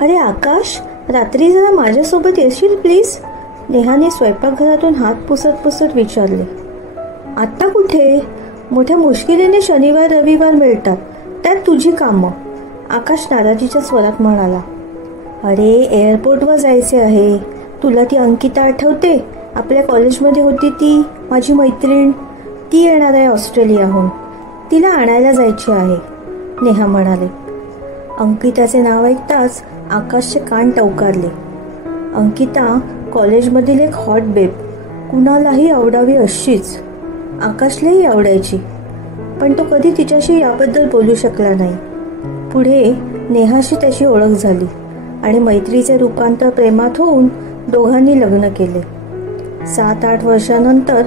अरे आकाश, रात्री जरा माझ्यासोबत येशील प्लीज? नेहाने स्वयंपाकघरातून हात पुसत पुसत विचारले. आत्ता कुठे? मोठ्या मुश्किलीने शनिवार रविवार मिळतात, त्यात तुझी कामं. आकाश नाराजीच्या स्वरात म्हणाला. अरे एअरपोर्टवर जायचे आहे. तुला ती अंकिता आठवते? आपल्या कॉलेजमध्ये होती ती, माझी मैत्रीण. ती येणार आहे ऑस्ट्रेलियाहून. तिला आणायला जायची आहे, नेहा म्हणाले. अंकिताचे नाव ऐकताच आकाशचे कान टवकारले. अंकिता कॉलेजमधील एक हॉट बेब, कुणालाही आवडावी अशीच. आकाशलाही आवडायची, पण तो कधी तिच्याशी याबद्दल बोलू शकला नाही. पुढे नेहाशी त्याची ओळख झाली आणि मैत्रीचे रूपांतर प्रेमात होऊन दोघांनी लग्न केले. 7-8 वर्षानंतर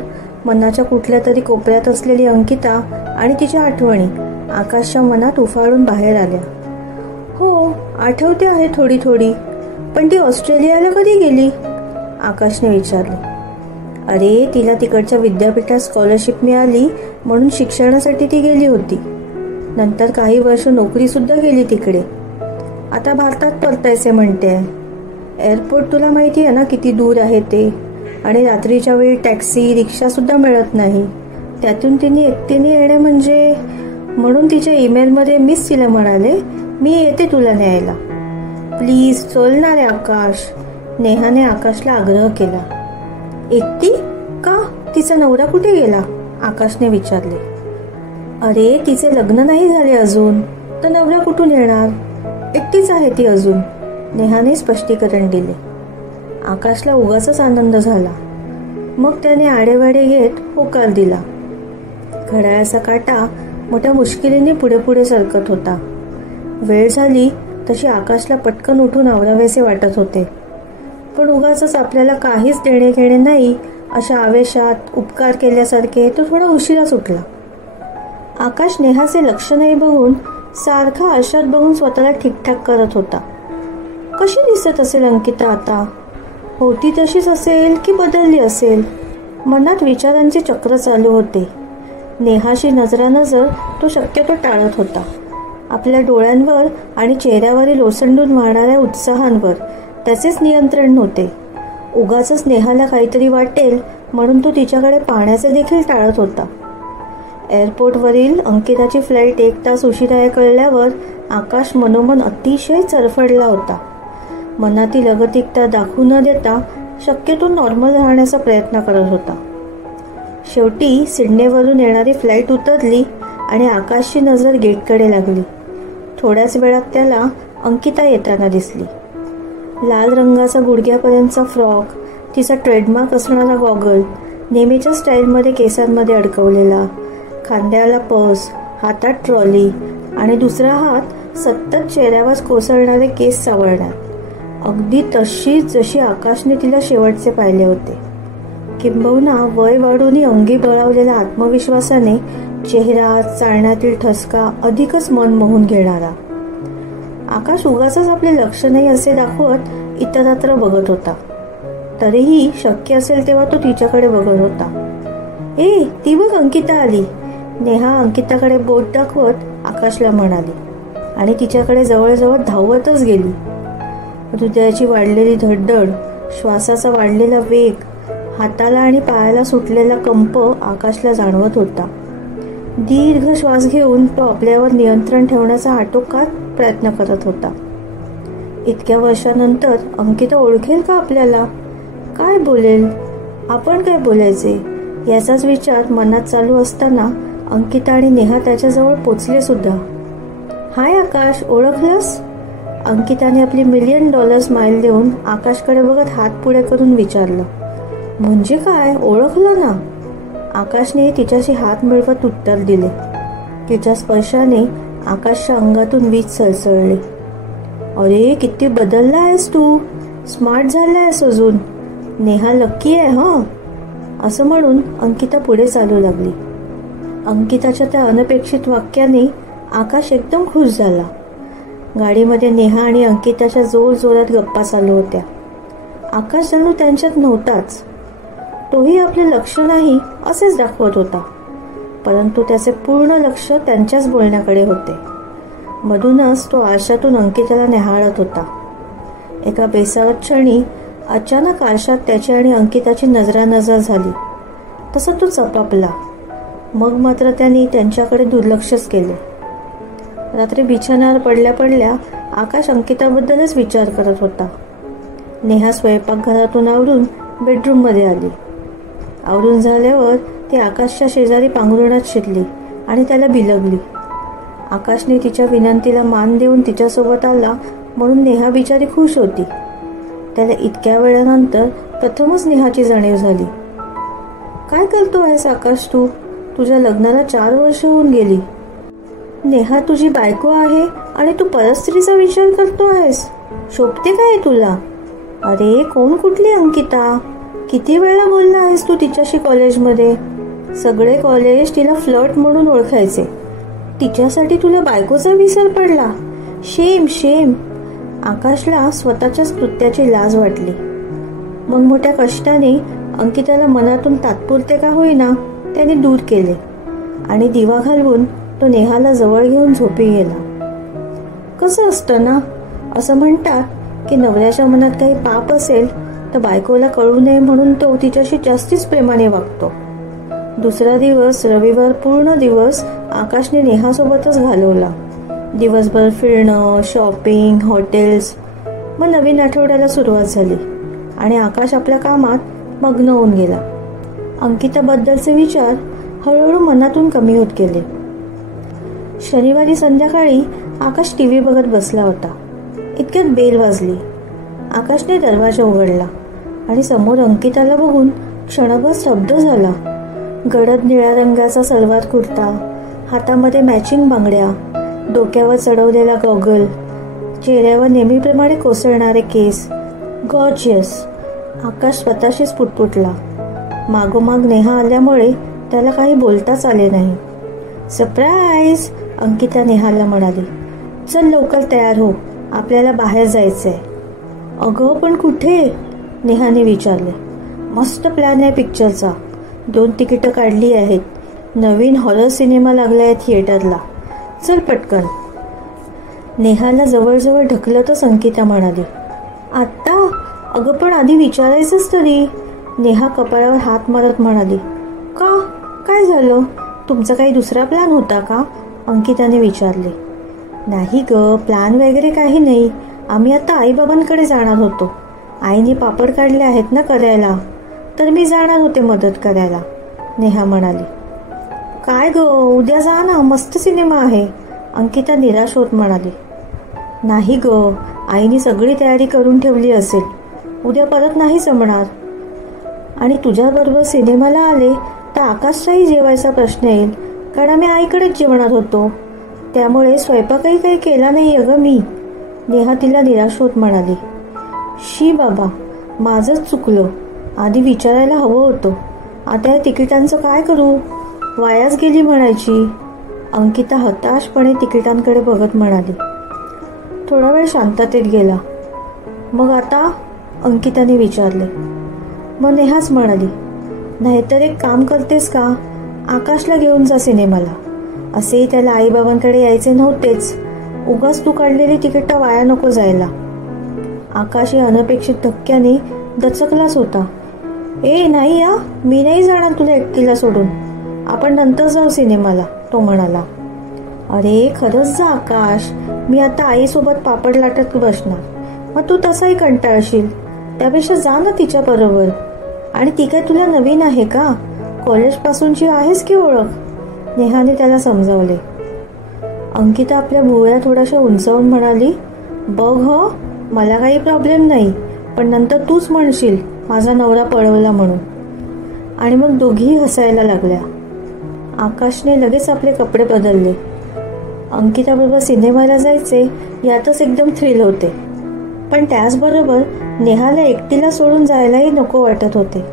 मनाच्या कुठल्या तरी कोपऱ्यात असलेली अंकिता आणि तिच्या आठवणी आकाशच्या मनात उफाळून बाहेर आल्या. हो, आठवते आहे थोडी थोडी. पण ती ऑस्ट्रेलियाला कधी गेली? आकाशने विचारले. अरे तिला तिकडच्या विद्यापीठात स्कॉलरशिप मिळाली म्हणून शिक्षणासाठी ती गेली होती. नंतर काही वर्ष नोकरी सुद्धा केली तिकडे. आता भारतात परतायचे म्हणते. एअरपोर्ट तुला माहिती आहे ना किती दूर आहे ते, आणि रात्रीच्या वेळी टॅक्सी रिक्षा सुद्धा मिळत नाही. त्यातून तिने एकटीने येणे म्हणजे. म्हणून तिच्या ईमेलमध्ये मीच तिला म्हणाले, मी येते तुला न्यायला. प्लीज चल ना रे आकाश, नेहाने आकाशला आग्रह केला. एकटी का? तिचा नवरा कुठे गेला? आकाशने विचारले. अरे तिचे लग्न नाही झाले अजून, तर नवरा कुठून येणार? एकटीच आहे ती अजून, नेहाने स्पष्टीकरण दिले. आकाशला उगाचच आनंद झाला. मग त्याने आडेवाडे घेत होकार दिला. घड्याळाचा काटा मोठ्या मुश्किलीने पुढे पुढे सरकत होता. वेळ झाली तशी आकाशला पटकन उठून आवरावेसे वाटत होते, पण उगाचच आपल्याला काहीच देणे घेणे नाही अशा आवेशात उपकार केल्यासारखे तो थोडा उशिरा सुटला. आकाश नेहाचे लक्ष नाही बघून सारखा आरशात बघून स्वतःला ठीकठाक करत होता. कशी दिसत असेल अंकिता आता? होती तशीच असेल की बदलली असेल? मनात विचारांचे चक्र चालू होते. नेहाशी नजरानजर तो शक्यतो टाळत होता. आपल्या डोळ्यांवर आणि चेहऱ्यावरील ओसंडून वाहणाऱ्या उत्साहांवर त्याचेच नियंत्रण नव्हते. उगाचच नेहाला काहीतरी वाटेल म्हणून तो तिच्याकडे पाहण्याचे देखील टाळत होता. एअरपोर्टवरील अंकिताची फ्लाईट 1 तास उशिरा आहे कळल्यावर आकाश मनोमन अतिशय चरफडला होता. मनातील अगतिकता दाखवू न देता शक्यतो नॉर्मल राहण्याचा प्रयत्न करत होता. शेवटी सिडनेवरून येणारी फ्लाईट उतरली आणि आकाशची नजर गेटकडे लागली. थोड्याच वेळात त्याला अंकिता येताना दिसली. लाल रंगाचा गुडघ्यापर्यंतचा फ्रॉक, तिचा ट्रेडमार्क असणारा गॉगल, नेहमीच्या स्टाईलमध्ये केसांमध्ये अडकवलेला, खांद्याला पर्स, हातात ट्रॉली आणि दुसरा हात सतत चेहऱ्यावर कोसळणारे केस चावळणार. अगदी तशीच जशी आकाशने तिला शेवटचे पाहिले होते. किंबहुना वय वाढूनही अंगी बळावलेल्या आत्मविश्वासाने चेहरा, चालण्यातील ठसका अधिकच मन मोहून घेणारा. आकाश उगाचच आपले लक्ष नाही असे दाखवत इतरत्र बघत होता. तरीही शक्य असेल तेव्हा तो तिच्याकडे बघत होता. ए ती बघ अंकिता आली, नेहा अंकिताकडे बोट दाखवत आकाशला म्हणाली आणि तिच्याकडे जवळजवळ धावतच गेली. हृदयाची वाढलेली धडधड, श्वासाचा वाढलेला वेग, हाताला आणि पायाला सुटलेला कंप आकाशला जाणवत होता. दीर्घ श्वास घेऊन तो आपल्यावर नियंत्रण ठेवण्याचा आटोकाट प्रयत्न करत होता. इतक्या वर्षानंतर अंकिता ओळखेल का आपल्याला? काय बोलेल? आपण काय बोलायचे याचाच विचार मनात चालू असताना अंकिता आणि नेहा त्याच्याजवळ पोचले सुद्धा. हाय आकाश, ओळखलंस? अंकिताने आपली $1,000,000 स्माईल देऊन आकाशकडे बघत हात पुढे करून विचारलं. म्हणजे काय, ओळखलं ना? आकाशने तिच्याशी हात मिळवत उत्तर दिले. तिच्या स्पर्शाने आकाशच्या अंगातून वीज सळसळली. अरे किती बदलला आहेस तू, स्मार्ट झाला आहेस अजून. नेहा लक्की आहे हं, असं म्हणून अंकिता पुढे चालू लागली. अंकिताच्या त्या अनपेक्षित वाक्याने आकाश एकदम खुश झाला. गाडीमध्ये नेहा आणि अंकिताच्या जोर जोरात गप्पा चालू होत्या. आकाश जणू त्यांच्यात नव्हताच. तोही आपले लक्ष नाही असेच दाखवत होता, परंतु त्याचे पूर्ण लक्ष त्यांच्याच बोलण्याकडे होते. मधूनच तो आरशातून अंकिताला निहाळत होता. एका बेसावत क्षणी अचानक आरशात त्याची आणि अंकिताची नजरानजर झाली. तसा तो चपापला. मग मात्र त्यांनी त्यांच्याकडे दुर्लक्षच केले. रात्री बिछाण्यावर पडल्या पडल्या आकाश अंकिताबद्दलच विचार करत होता. नेहा स्वयंपाकघरातून आवरून बेडरूममध्ये आली. आवरून झाल्यावर ती आकाशच्या शेजारी पांघरुणात शिरली आणि त्याला बिलगली. आकाशने तिच्या विनंतीला मान देऊन तिच्यासोबत आला म्हणून नेहा बिचारी खुश होती. त्याला इतक्या वेळानंतर प्रथमच नेहाची जाणीव झाली. काय करतो आहेस आकाश तू? तुझ्या लग्नाला 4 वर्ष होऊन गेली. नेहा तुझी बायको आहे आणि तू परस्त्रीचा विचार करतो आहेस? शोभते काय तुला? अरे कोण कुठली अंकिता? किती वेळा बोलला आहेस तू तिच्याशी कॉलेजमध्ये? सगळे कॉलेज तिला फ्लर्ट म्हणून ओळखायचे. तिच्यासाठी तुला बायकोचा विसर पडला. शेम शेम. आकाशला स्वतःच्याच कृत्याची लाज वाटली. मग मोठ्या कष्टाने अंकिताला मनातून तात्पुरते का होईना त्याने दूर केले आणि दिवा घालवून तो नेहाला जवळ घेऊन झोपी गेला. कसं असतं ना, असं म्हणतात की नवऱ्याच्या मनात काही पाप असेल तर बायकोला कळू नये म्हणून तो तिच्याशी जास्तीच प्रेमाने वागतो. दुसरा दिवस रविवार पूर्ण दिवस आकाशने नेहासोबतच घालवला. दिवसभर फिरणं, शॉपिंग, हॉटेल्स. मग नवीन आठवड्याला सुरुवात झाली आणि आकाश आपल्या कामात मग्न होऊन गेला. अंकिताबद्दलचे विचार हळूहळू मनातून कमी होत गेले. शनिवारी संध्याकाळी आकाश टीव्ही बघत बसला होता. इतक्यात बेल वाजली. आकाशने दरवाजा उघडला आणि समोर अंकिताला बघून क्षणभर स्तब्ध झाला. गडद निळ्या रंगाचा सलवार कुर्ता, हातामध्ये मॅचिंग बांगड्या, डोक्यावर चढवलेला गॉगल, चेहऱ्यावर नेहमीप्रमाणे कोसळणारे केस. गॉर्जियस. आकाश स्वतःशीच पुटपुटला. मागोमाग नेहा आल्यामुळे त्याला काही बोलताच आले नाही. सरप्राईज, अंकिता नेहाला म्हणाली. चल लवकर तयार हो, आपल्याला बाहेर जायचंय. अगं पण कुठे? नेहाने विचारले. मस्त प्लॅन आहे पिक्चरचा. 2 तिकीटं काढली आहेत. नवीन हॉरर सिनेमा लागलाय थिएटरला. चल पटकन. नेहाला जवळजवळ ढकलतच अंकिता म्हणाली. आत्ता? अगं पण आधी विचारायचंच तरी. नेहा कपाळावर हात मारत म्हणाली. का? काय झालं? तुमचा काही दुसरा प्लॅन होता का? अंकिताने विचारले. नाही ग, प्लॅन वगैरे काही नाही. आम्ही आता आईबाबांकडे जाणार होतो. आईने पापड काढले आहेत ना करायला, तर मी जाणार होते मदत करायला, नेहा म्हणाली. काय ग, उद्या जा ना, मस्त सिनेमा आहे, अंकिता निराश होत म्हणाली. नाही ग, आईने सगळी तयारी करून ठेवली असेल. उद्या परत नाही जमणार. आणि तुझ्याबरोबर सिनेमाला आले तर आकाशचाही जेवायचा प्रश्न येईल, कारण आम्ही आईकडेच जेवणार होतो. त्यामुळे स्वयंपाकही काही केला नाही अगं मी, नेहा तिला निराश होत म्हणाली. शी बाबा, माझंच चुकलं. आधी विचारायला हवं होतं. आता या तिकिटांचं काय करू? वायाच गेली म्हणायची. अंकिता हताशपणे तिकिटांकडे बघत म्हणाली. थोडा वेळ शांततेत गेला. मग आता? अंकिताने विचारले. मग नेहाच म्हणाली. नाहीतर एक काम करतेस का, आकाशला घेऊन जा सिनेमाला. असेही त्याला आईबाबांकडे यायचे नव्हतेच. उगाच तू काढलेली तिकीट वाया नको जायला. आकाश या अनपेक्षित धक्क्याने दचकलाच होता. ए नाही या, मी नाही जाणार तुला एकटीला सोडून. आपण नंतर जाऊ सिनेमाला, तो म्हणाला. अरे खरंच जा आकाश, मी आता आईसोबत पापड लाटत बसणार. मग तू तसाही कंटाळशील. त्यापेक्षा जा ना तिच्या बरोबर. आणि ती काय तुला नवीन आहे का? कॉलेजपासूनची आहेस की ओळख, नेहाने त्याला समजावले. अंकिता आपल्या भुवया थोड्याशा उंचावून म्हणाली. बघ हो, मला काही प्रॉब्लेम नाही, पण नंतर तूच म्हणशील माझा नवरा पळवला म्हणून. आणि मग दोघीही हसायला लागल्या. आकाशने लगेच आपले कपडे बदलले. अंकिताबरोबर सिनेमाला जायचे यातच एकदम थ्रिल होते, पण त्याचबरोबर नेहाला एकटीला सोडून जायलाही नको वाटत होते.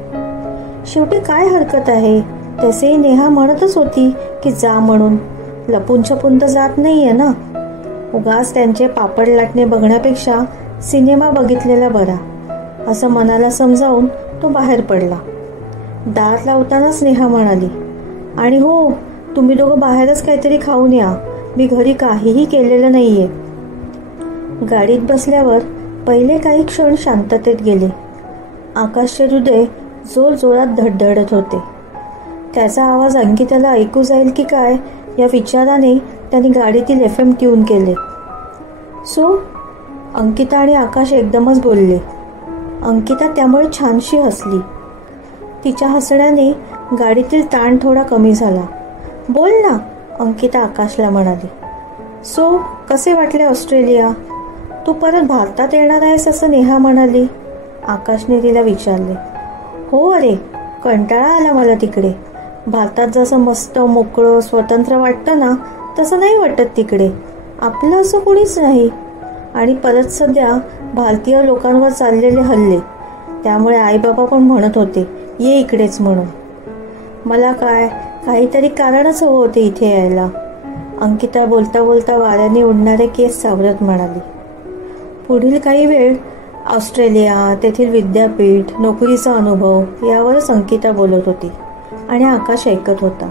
शेवटी काय हरकत आहे, तसेही नेहा म्हणतच होती की जा म्हणून. लपून छपून तर जात नाहीये ना. उगाच त्यांचे पापड लाटणे बघण्यापेक्षा सिनेमा बघितलेला बरा, असं मनाला समजावून तो बाहेर पडला. दार लावतानाच नेहा म्हणाली. आणि हो, तुम्ही दोघं बाहेरच काहीतरी खाऊन या, मी घरी काहीही केलेलं नाहीये. गाडीत बसल्यावर पहिले काही क्षण शांततेत गेले. आकाशचे हृदय जोरजोरात धडधडत होते. त्याचा आवाज अंकिताला ऐकू जाईल की काय या विचाराने त्याने गाडीतील FM ट्यून केले. सो अंकिता आणि आकाश एकदमच बोलले. अंकिता त्यामुळे छानशी हसली. तिच्या हसण्याने गाडीतील ताण थोडा कमी झाला. बोल ना, अंकिता आकाशला म्हणाली. सो कसे वाटले ऑस्ट्रेलिया? तू परत भारतात येणार आहेस असं नेहा म्हणाली. आकाशने तिला विचारले. हो अरे, कंटाळा आला मला तिकडे. भारतात जसं मस्त मोकळं स्वतंत्र वाटतं ना, तसं नाही वाटत तिकडे. आपलं असं कुणीच नाही. आणि परत सध्या भारतीय लोकांवर चाललेले हल्ले, त्यामुळे आईबाबा पण म्हणत होते ये इकडेच म्हणून. मला काहीतरी कारणच हवं होते इथे यायला, अंकिता बोलता बोलता वाऱ्याने उडणारे केस सावरत म्हणाली. पुढील काही वेळ ऑस्ट्रेलिया, तेथील विद्यापीठ, नोकरीचा अनुभव यावरच अंकिता बोलत होती आणि आकाश ऐकत होता.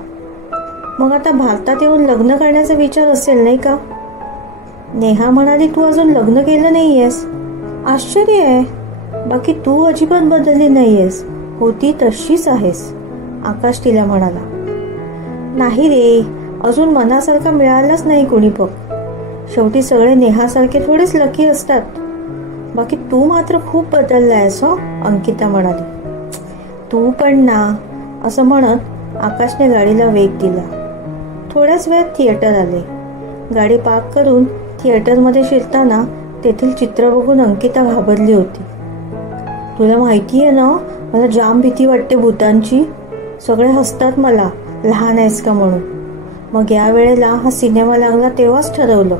मग आता भारतात येऊन लग्न करण्याचा विचार असेल नाही का? नेहा म्हणाली. तू अजून लग्न केलं नाहीयेस? आश्चर्य आहे. बाकी तू अजिबात बदलली नाहीयेस, होती तशीच आहेस, आकाश तिला म्हणाला. नाही रे, अजून मनासारखा मिळालाच नाही कुणी बघ. शेवटी सगळे नेहासारखे थोडेच लकी असतात. बाकी तू मात्र खूप बदललायस हो, अंकिता म्हणाली. तू पण ना, असं म्हणत आकाशने गाडीला वेग दिला. थोड्याच वेळात थिएटर आले. गाडी पार्क करून थिएटरमध्ये शिरताना तेथील चित्र बघून अंकिता घाबरली होती. तुला माहिती आहे ना, मला जाम भीती वाटते भूतांची. सगळे हसतात मला, लहान आहेस का म्हणून. मग या वेळेला हा सिनेमा लागला तेव्हाच ठरवलं,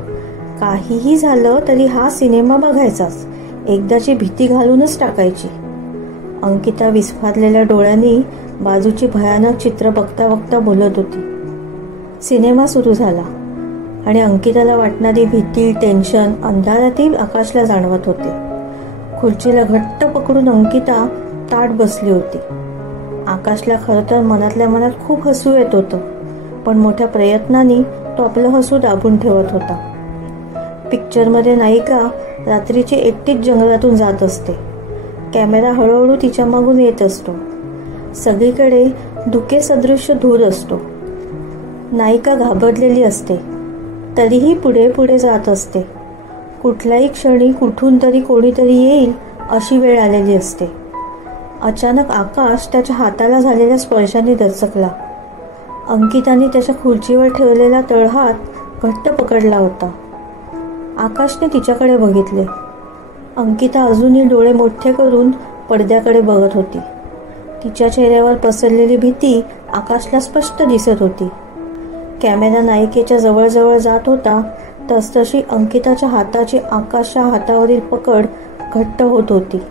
काहीही झालं तरी हा सिनेमा बघायचाच, एकदाची भीती घालूनच टाकायची. अंकिता विस्फारलेल्या डोळ्यांनी बाजूची भयानक चित्र बघता बघता बोलत होती. सिनेमा सुरू झाला आणि अंकिताला वाटणारी भीती, टेन्शन अंधारातही आकाशला जाणवत होते. खुर्चीला घट्ट पकडून अंकिता ताठ बसली होती. आकाशला खरं तर मनातल्या मनात खूप हसू येत होतं, पण मोठ्या प्रयत्नाने तो आपलं हसू दाबून ठेवत होता. पिक्चरमध्ये नायिका रात्रीची एकटीच जंगलातून जात असते. कॅमेरा हळूहळू तिच्या मागून येत असतो. सगळीकडे धुके सदृश्य धूर असतो. नायिका घाबरलेली असते, तरीही पुढे पुढे जात असते. कुठल्याही क्षणी कुठून तरी कोणीतरी येईल अशी वेळ आलेली असते. अचानक आकाश त्याच्या हाताला झालेल्या स्पर्शाने दचकला. अंकिताने त्याच्या खुर्चीवर ठेवलेला तळहात घट्ट पकडला होता. आकाशने तिच्याकडे बघितले. अंकिता अजूनही डोळे मोठे करून पडद्याकडे बघत होती. तिच्या चेहऱ्यावर पसरलेली भीती आकाशला स्पष्ट दिसत होती. कॅमेरा नायिकेच्या जवळजवळ जात होता तसतशी अंकिताच्या हाताची आकाशच्या हातावरील पकड घट्ट होत होती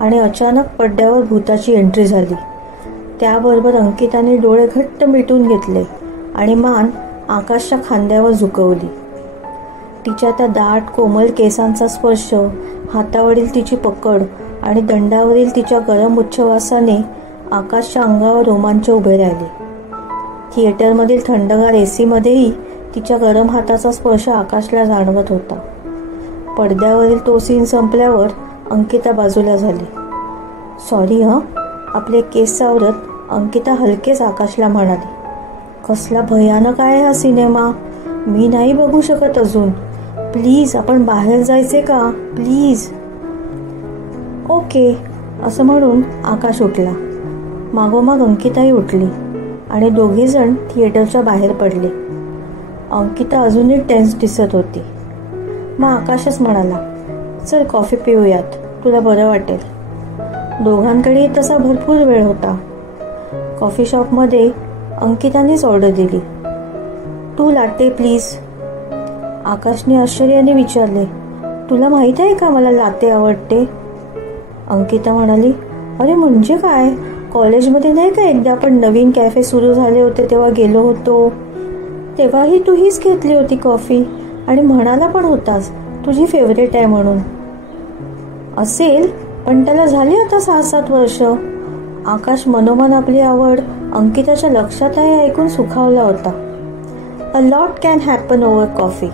आणि अचानक पडद्यावर भूताची एंट्री झाली. त्याबरोबर अंकिताने डोळे घट्ट मिटून घेतले आणि मान आकाशच्या खांद्यावर झुकवली. तिच्या त्या दाट कोमल केसांचा स्पर्श, हातावरील तिची पकड आणि दंडावरील तिच्या गरम उच्छवासाने आकाशच्या अंगावर रोमांच उभे राहिले. थिएटरमधील थंडगार एसीमध्येही तिच्या गरम हाताचा स्पर्श आकाशला जाणवत होता. पडद्यावरील तो सीन संपल्यावर अंकिता बाजूला झाली. सॉरी हं, आपले केस सावरत अंकिता हलकेच आकाशला म्हणाली. कसला भयानक आहे हा सिनेमा, मी नाही बघू शकत अजून. प्लीज आपण बाहेर जायचे का, प्लीज. ओके, असं म्हणून आकाश उठला. मागोमाग अंकिताही उठली आणि दोघेजण थिएटरच्या बाहेर पडले. अंकिता अजूनही टेन्स दिसत होती. मग आकाशच म्हणाला, चल कॉफी पिऊयात, तुला बरं वाटेल. दोघांकडे तसा भरपूर वेळ होता. कॉफी शॉपमध्ये अंकितानेच ऑर्डर दिली. 2 लाटे प्लीज. आकाशने आश्चर्याने विचारले, तुला माहित आहे का मला लाटे आवडते? अंकिता म्हणाली, अरे म्हणजे काय, कॉलेजमध्ये नाही का एकदा आपण नवीन कॅफे सुरू झाले होते तेव्हा गेलो होतो, तेव्हाही तू हीच घेतली होती कॉफी आणि म्हणाला पण होतास तुझी फेवरेट आहे म्हणून. असेल, पण त्याला झाली आता 6-7 वर्ष. आकाश मनोमन आपली आवड अंकिताच्या लक्षात आहे ऐकून सुखावला होता. A lot can happen over coffee.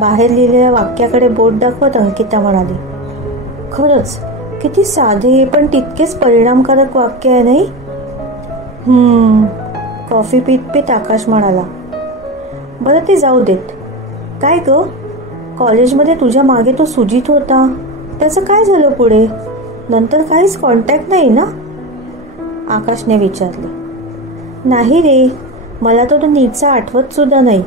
बाहेर लिहिलेल्या वाक्याकडे बोट दाखवत अंकिता म्हणाली, खरंच किती साधे पण तितकेच परिणामकारक वाक्य आहे नाही. कॉफी पीत पीत आकाश म्हणाला, बरं ते जाऊ देत. काय ग, कॉलेजमध्ये तुझ्या मागे तो सुजित होता, त्याचं काय झालं पुढे? नंतर काहीच कॉन्टॅक्ट नाही ना? आकाशने विचारले. नाही रे, मला तो नीटचा आठवत सुद्धा नाही.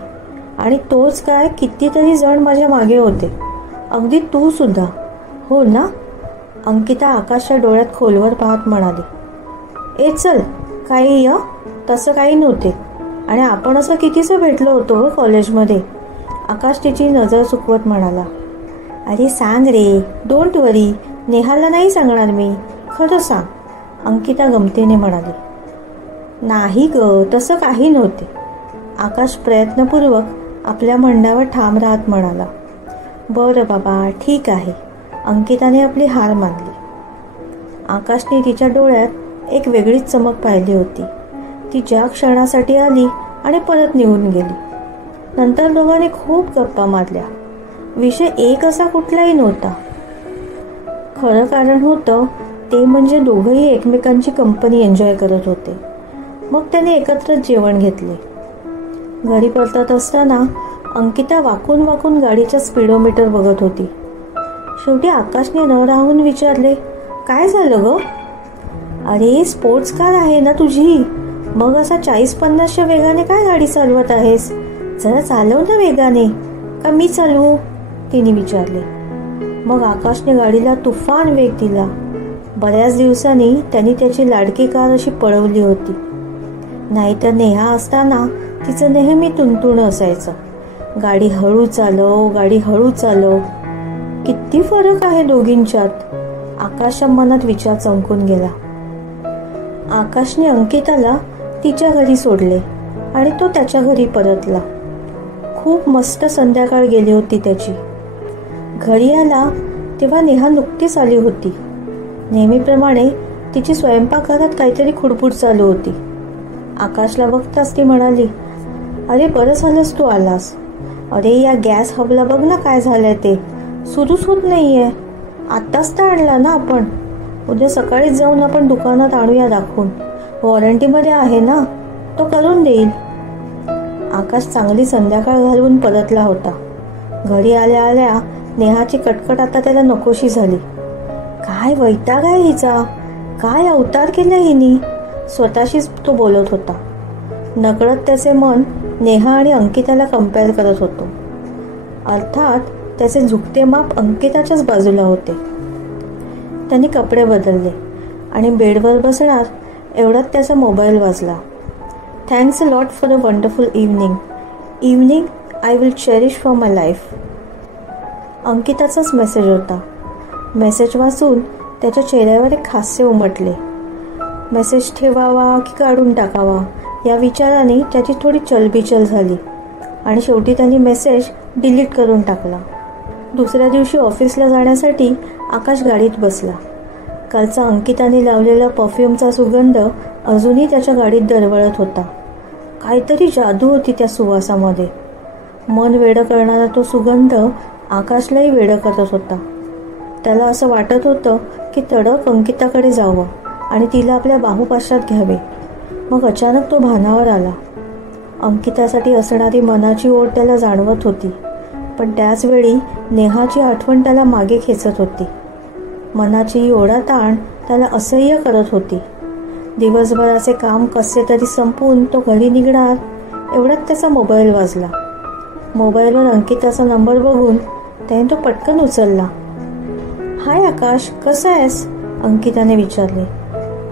आणि तोच काय, कितीतरी जण माझ्या मागे होते, अगदी तू सुद्धा. हो ना? अंकिता आकाशच्या डोळ्यात खोलवर पाहत म्हणाली. ए चल, काही तसं काही नव्हते. आणि आपण असं कितीसं भेटलो होतो कॉलेजमध्ये. आकाश तिची नजर चुकवत म्हणाला. अरे सांग रे, डोंट वरी, नेहाला नाही सांगणार मी, खरं सांग, अंकिता गमतीने म्हणाली. नाही ग, तसं काही नव्हते. आकाश प्रयत्नपूर्वक आपल्या म्हणण्यावर ठाम राहत म्हणाला. बरं बाबा, ठीक आहे. अंकिताने आपली हार मानली. आकाशने तिच्या डोळ्यात एक वेगळीच चमक पाहिली होती. ती ज्या क्षणासाठी आली आणि परत निघून गेली. नंतर दोघांनी खूप गप्पा मारल्या. विषय एक असा कुठलाही नव्हता. खरं कारण होतं ते म्हणजे दोघंही एकमेकांची कंपनी एन्जॉय करत होते. मग त्याने एकत्रच जेवण घेतले. घरी परतत असताना अंकिता वाकून वाकून गाडीचा स्पीडोमीटर बघत होती. शेवटी आकाशने न राहून विचारले, काय झालं ग? अरे स्पोर्ट्स कार आहे ना तुझी, मग असा 40-50च्या वेगाने काय गाडी चालवत आहेस? जरा चालव ना वेगाने. का मी चालवू? तिने विचारले. मग आकाशने गाडीला तुफान वेग दिला. बऱ्याच दिवसांनी त्यांनी त्याची लाडकी कार अशी पळवली होती. नाहीतर नेहा असताना तिचं नेहमी तुणतुण असायचं, गाडी हळू चालव, गाडी हळू चालव. किती फरक आहे दोघींच्यात. आकाशच्या मनात विचार चमकून गेला. आकाशने अंकिताला तिच्या घरी सोडले आणि तो त्याच्या घरी परतला. खूप मस्त संध्याकाळ गेली होती त्याची. घरी आला तेव्हा नेहा नुकतीच आली होती. नेहमीप्रमाणे तिची स्वयंपाकघरात काहीतरी खुडबुड चालू होती. आकाशला बघताच ती म्हणाली, अरे बरं झालंस तू आलास. अरे या गॅस हबला बघ ना काय झालंय ते, सुरूच होत नाहीये. आत्ताच तर आणला ना आपण. उद्या सकाळीच जाऊन आपण दुकानात आणूया दाखवून. वॉरंटीमध्ये आहे ना, तो करून देईल. आकाश चांगली संध्याकाळ घालवून परतला होता. घरी आल्या आल्या नेहाची कटकट आता त्याला नकोशी झाली. काय वैताग आहे हिचा, काय अवतार केला हिनी, स्वतःशीच तो बोलत होता. नकळत त्याचे मन नेहा आणि अंकिताला कंपेअर करत होतो. अर्थात त्याचे झुकते माप अंकिताच्याच बाजूला होते. त्यांनी कपडे बदलले आणि बेडवर बसणार एवढ्यात त्याचा मोबाईल वाजला. Thanks a lot for a wonderful evening I will cherish for my life. अंकिताचाच मेसेज होता. मेसेज वाचून त्याच्या चेहऱ्यावर एक हास्य उमटले. मेसेज ठेवावा की काढून टाकावा या विचाराने त्याची थोडी चलबिचल झाली आणि शेवटी त्यांनी मेसेज डिलीट करून टाकला. दुसऱ्या दिवशी ऑफिसला जाण्यासाठी आकाश गाडीत बसला. कालचा अंकिताने लावलेला परफ्यूमचा सुगंध अजूनही त्याच्या गाडीत दरवळत होता. काहीतरी जादू होती त्या सुवासामध्ये. मन वेडं करणारा तो सुगंध आकाशलाही वेडं करत होता. त्याला असं वाटत होतं की तडक अंकिताकडे जावं आणि तिला आपल्या बाहुपाशात घ्यावे. मग अचानक तो भानावर आला. अंकितासाठी असणारी मनाची ओढ त्याला जाणवत होती, पण त्याचवेळी नेहाची आठवण त्याला मागे खेचत होती. मनाची ओढाताण त्याला असह्य करत होती. दिवसभराचे काम कसे तरी संपवून तो घरी निघणार एवढ्यात त्याचा मोबाईल वाजला. मोबाईलवर अंकिताचा नंबर बघून त्याने तो पटकन उचलला. हाय आकाश, कसा आहेस? अंकिताने विचारले.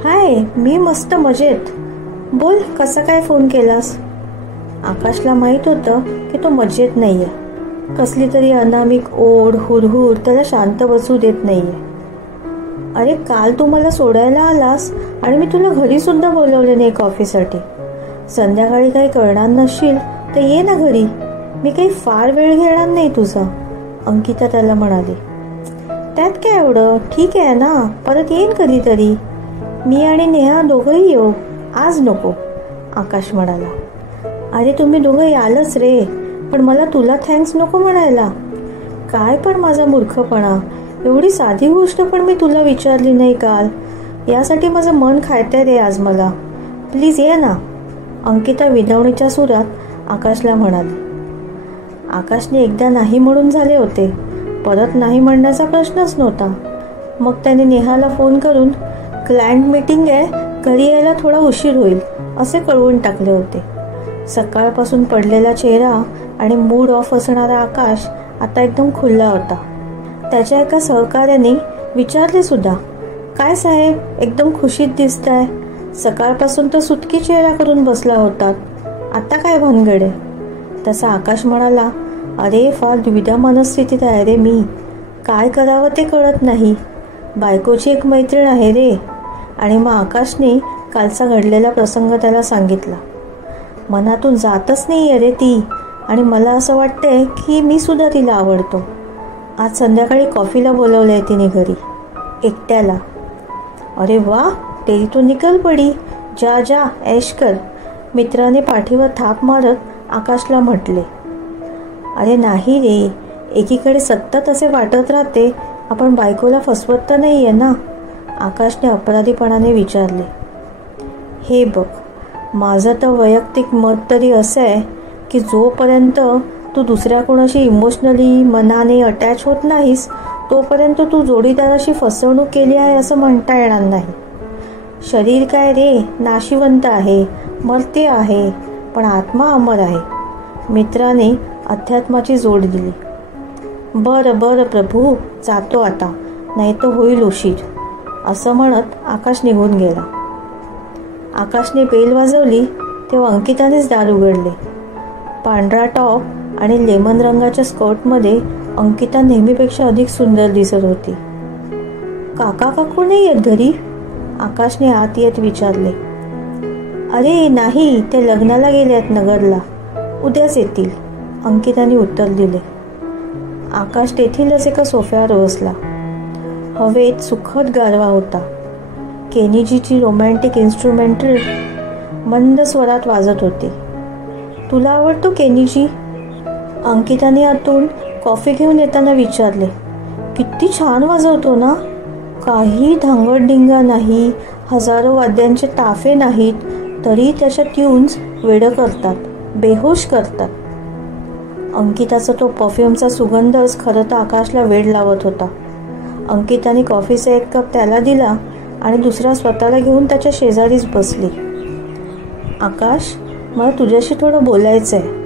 हाय, मी मस्त मजेत. बोल, कसा काय फोन केलास? आकाशला माहीत होतं की तो मजेत नाहीये. कसली तरी अनामिक ओढ हुरहुर त्याला शांत बसू देत नाहीये. अरे काल तू मला सोडायला आलास आणि मी तुला घरी सुद्धा बोलवले नाही कॉफीसाठी. संध्याकाळी काही करणार नसशील तर ये ना घरी, मी काही फार वेळ घेणार नाही तुझा, अंकिता त्याला म्हणाली. त्यात काय एवढं, ठीक आहे ना, परत येईन कधीतरी. मी आणि नेहा दोघंही येऊ, आज नको, आकाश म्हणाला. अरे तुम्ही दोघं यालच रे, पण मला तुला थँक्स नको म्हणायला. काय पण माझा मूर्खपणा, एवढी साधी गोष्ट पण मी तुला विचारली नाही काल. यासाठी माझं मन खायतंय रे आज मला. प्लीज ये ना, अंकिता विनवणीच्या सुरात आकाशला म्हणाली. आकाशने एकदा नाही म्हणून झाले होते, परत नाही म्हणण्याचा प्रश्नच नव्हता. मग त्याने नेहाला फोन करून क्लायंट मीटिंग आहे, घरी यायला थोडा उशीर होईल असे कळवून टाकले होते. सकाळपासून पडलेला चेहरा आणि मूड ऑफ असणारा आकाश आता एकदम खुल्ला होता. त्याच्या एका सहकार्याने विचारले सुद्धा, काय साहेब एकदम खुशीत दिसताय? सकाळपासून तर सुटकी चेहरा करून बसला होतात, आता काय भानगड आहे? तसा आकाश म्हणाला, अरे फार द्विधा मनस्थितीत आहे रे मी. काय करावं ते कळत नाही. बायकोची एक मैत्रीण आहे रे. आणि मग आकाशने कालचा घडलेला प्रसंग त्याला सांगितला. मनातून जातच नाही आहे रे ती, आणि मला असं वाटतंय की मी सुद्धा तिला आवडतो. आज संध्याकाळी कॉफीला बोलवलं आहे तिने घरी, एकट्याला. अरे वा, तेरी तो निकल पडी, जा जा ऐश कर, मित्राने पाठीवर थाप मारत आकाशला म्हटले. अरे नाही रे, एकीकडे सतत असे वाटत राहते आपण बायकोला फसवत तर नाही आहे ना, आकाशने अपराधीपणाने विचारले. हे बघ, माझं तर वैयक्तिक मत तरी असं आहे की जोपर्यंत तू दुसऱ्या कोणाशी इमोशनली मनाने अटॅच होत नाहीस तोपर्यंत तू जोडीदाराशी फसवणूक केली आहे असं म्हणता येणार नाही. शरीर काय रे नाशिवंत आहे, मर्त्य आहे, पण आत्मा अमर आहे. मित्राने अध्यात्माची जोड दिली. बरं बरं प्रभू, जातो आता, नाही तर होईल उशीर, असं म्हणत आकाश निघून गेला. आकाशने बेल वाजवली तेव्हा अंकितानेच दार उघडले. पांढरा टॉप आणि लेमन रंगाच्या स्कर्टमध्ये अंकिता नेहमीपेक्षा अधिक सुंदर दिसत होती. काका काकू नाही आहेत घरी? आकाशने आत येत विचारले. अरे नाही, ते लग्नाला गेले आहेत नगरला, उद्याच येतील, अंकिताने उत्तर दिले. आकाश तेथीलच एका सोफ्यावर बसला. हवेत सुखद गारवा होता. केनीजीची रोमॅन्टिक इन्स्ट्रुमेंटल मंद स्वरात वाजत होते. तुला आवडतो केनीजी? अंकिताने आतून कॉफी घेऊन येताना विचारले. किती छान वाजवतो ना, काही धांगडधिंगा नाही, हजारो वाद्यांचे ताफे नाहीत, तरी त्याच्या ट्यून्स वेडं करतात, बेहोश करतात. अंकिताचा तो परफ्यूमचा सुगंधच खरं तर आकाशला वेड लावत होता. अंकिताने कॉफीचा एक कप त्याला दिला आणि दुसरा स्वतःला घेऊन त्याच्या शेजारीच बसली. आकाश, मला तुझ्याशी थोडं बोलायचं आहे,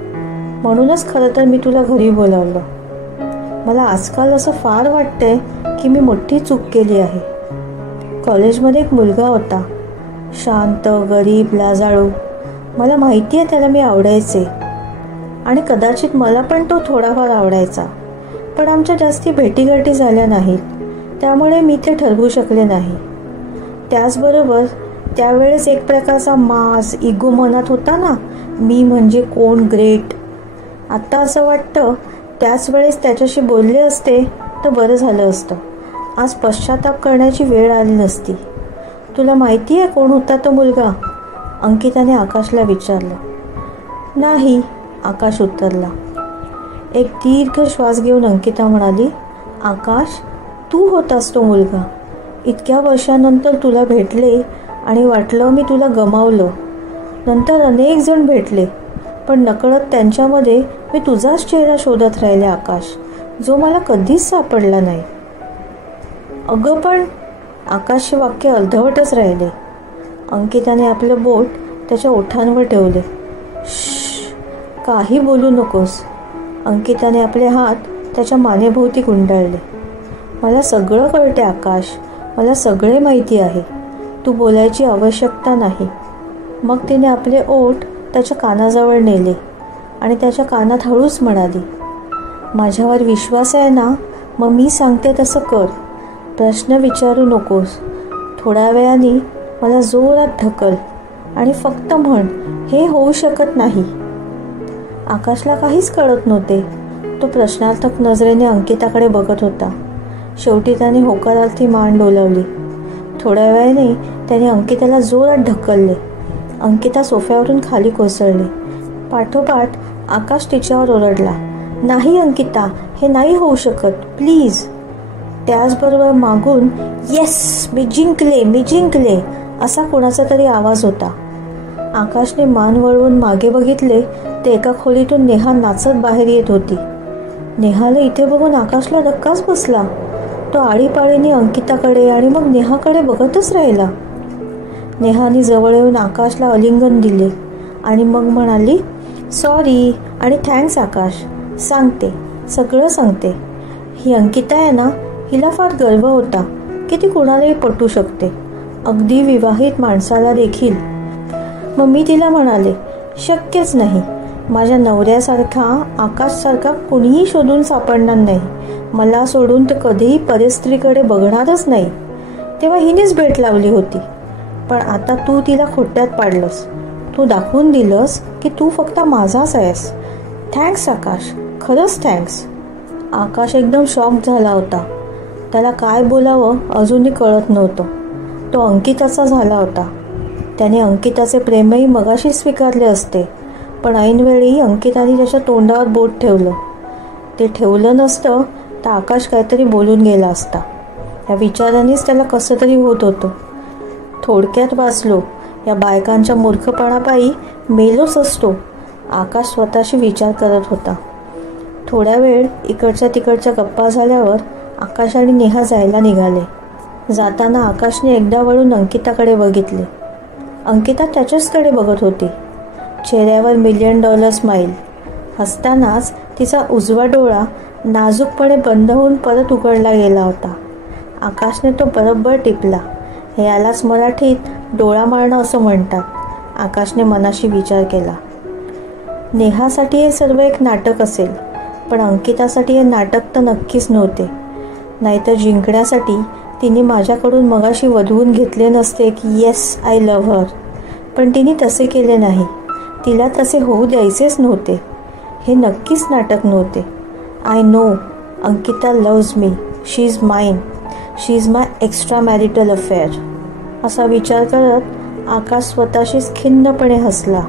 म्हणूनच खरं तर मी तुला घरी बोलावलं. मला आजकाल असं फार वाटतंय की मी मोठी चूक केली आहे. कॉलेजमध्ये एक मुलगा होता, शांत, गरीब, लाजाळू. मला माहिती आहे त्याला मी आवडायचे आणि कदाचित मला पण तो थोडाफार आवडायचा, पण आमच्या जास्ती भेटीगाठी झाल्या नाहीत, त्यामुळे मी ते ठरवू शकले नाही. त्याचबरोबर त्यावेळेस एक प्रकारचा मास, इगो मनात होता ना, मी म्हणजे कोण ग्रेट. आत्ता असं वाटतं त्याच वेळेस त्याच्याशी बोलले असते तर बरं झालं असतं. आज पश्चाताप करण्याची वेळ आली नसती. तुला माहिती आहे कोण होता तो मुलगा? अंकिताने आकाशला विचारलं. नाही, आकाश उत्तरला. एक दीर्घ श्वास घेऊन अंकिता म्हणाली, आकाश, तू होतास तो मुलगा. इतक्या वर्षानंतर तुला भेटले आणि वाटलं मी तुला गमावलं. नंतर अनेक जण भेटले, पण नकळत त्यांच्यामध्ये मी तुझाच चेहरा शोधत राहिले आकाश, जो मला कधीच सापडला नाही. अगं पण, आकाशचे वाक्य अर्धवटच राहिले. अंकिताने आपलं बोट त्याच्या ओठांवर ठेवले. श्श, काही बोलू नकोस. अंकिताने आपले हात त्याच्या मानेभोवती गुंडाळले. मला सगळं कळते आकाश, मला सगळे माहिती आहे, तू बोलायची आवश्यकता नाही. मग तिने आपले ओठ त्याच्या कानाजवळ नेले आणि त्याच्या कानात हळूच म्हणाली, माझ्यावर विश्वास आहे ना, मग मी सांगते तसं कर. प्रश्न विचारू नकोस. थोड्या वेळाने मला जोरात ढकल आणि फक्त म्हण, हे होऊ शकत नाही. आकाशला काहीच कळत नव्हते. तो प्रश्नार्थक नजरेने अंकिताकडे बघत होता. शेवटी त्याने होकारार्थी मान डोलावली. थोड्या वेळाने त्याने अंकिताला जोरात ढकलले. अंकिता सोफ्यावरून खाली कोसळली. पाठोपाठ आकाश तिच्यावर ओरडला, नाही अंकिता, हे नाही होऊ शकत, प्लीज. त्याचबरोबर मागून येस मी जिंकले असा कोणाचा तरी आवाज होता. आकाशने मान वळवून मागे बघितले ते एका खोलीतून नेहा नाचत बाहेर येत होती. नेहाला इथे बघून आकाशला धक्काच बसला. तो आळीपाळीने अंकिताकडे आणि मग नेहाकडे बघतच राहिला. नेहाने जवळ येऊन आकाशला आलिंगन दिले आणि मग म्हणाली, सॉरी आणि थँक्स आकाश, सांगते, सगळं सांगते. ही अंकिता आहे ना, हिला फार गर्व होता की ती कुणालाही पटू शकते, अगदी विवाहित माणसाला देखील. मग मी तिला म्हणाले, शक्यच नाही, माझ्या नवऱ्यासारखा आकाशसारखा कुणीही शोधून सापडणार नाही, मला सोडून तर कधीही परस्त्रीकडे बघणारच नाही. तेव्हा हिनेच भेट लावली होती, पण आता तू तिला खोट्यात पाडलंस. तू दाखवून दिलंस की तू फक्त माझाच आहेस. थँक्स आकाश, खरंच थँक्स. आकाश एकदम शॉक झाला होता. त्याला काय बोलावं अजूनही कळत नव्हतं. तो अंकिताचा झाला होता. त्याने अंकिताचे प्रेमही मगाशी स्वीकारले असते, पण ऐनवेळी अंकिताने त्याच्या तोंडावर बोट ठेवलं. ते ठेवलं नसतं तर आकाश काहीतरी बोलून गेला असता. या विचारानेच त्याला कसं तरी होत होतं. थोडक्यात वाचलो, या बायकांच्या मूर्खपणापायी मेलोच असतो, आकाश स्वतःशी विचार करत होता. थोड्या वेळ इकडच्या तिकडच्या गप्पा झाल्यावर आकाश आणि नेहा जायला निघाले. जाताना आकाशने एकदा वळून अंकिताकडे बघितले. अंकिता त्याच्याचकडे बघत होती. चेहऱ्यावर $1,000,000 स्माईल. हसतानाच तिचा उजवा डोळा नाजूकपणे बंद होऊन परत उघडला गेला होता. आकाशने तो बरोबर टिपला. यालाच मराठीत डोळा मारणं असं म्हणतात. आकाशने मनाशी विचार केला, नेहासाठी हे सर्व एक नाटक असेल, पण अंकितासाठी हे नाटक तर नक्कीच नव्हते. नाहीतर जिंकण्यासाठी तिने माझ्याकडून मगाशी वधवून घेतले नसते की येस आय लव्ह हर. पण तिने तसे केले नाही. तिला तसे होऊ द्यायचेच नव्हते. हे नक्कीच नाटक नव्हते. I know Ankita loves me, she is mine, she is my extra marital affair. असा विचार करत आकाश स्वतःशीच खिन्नपणे हसला.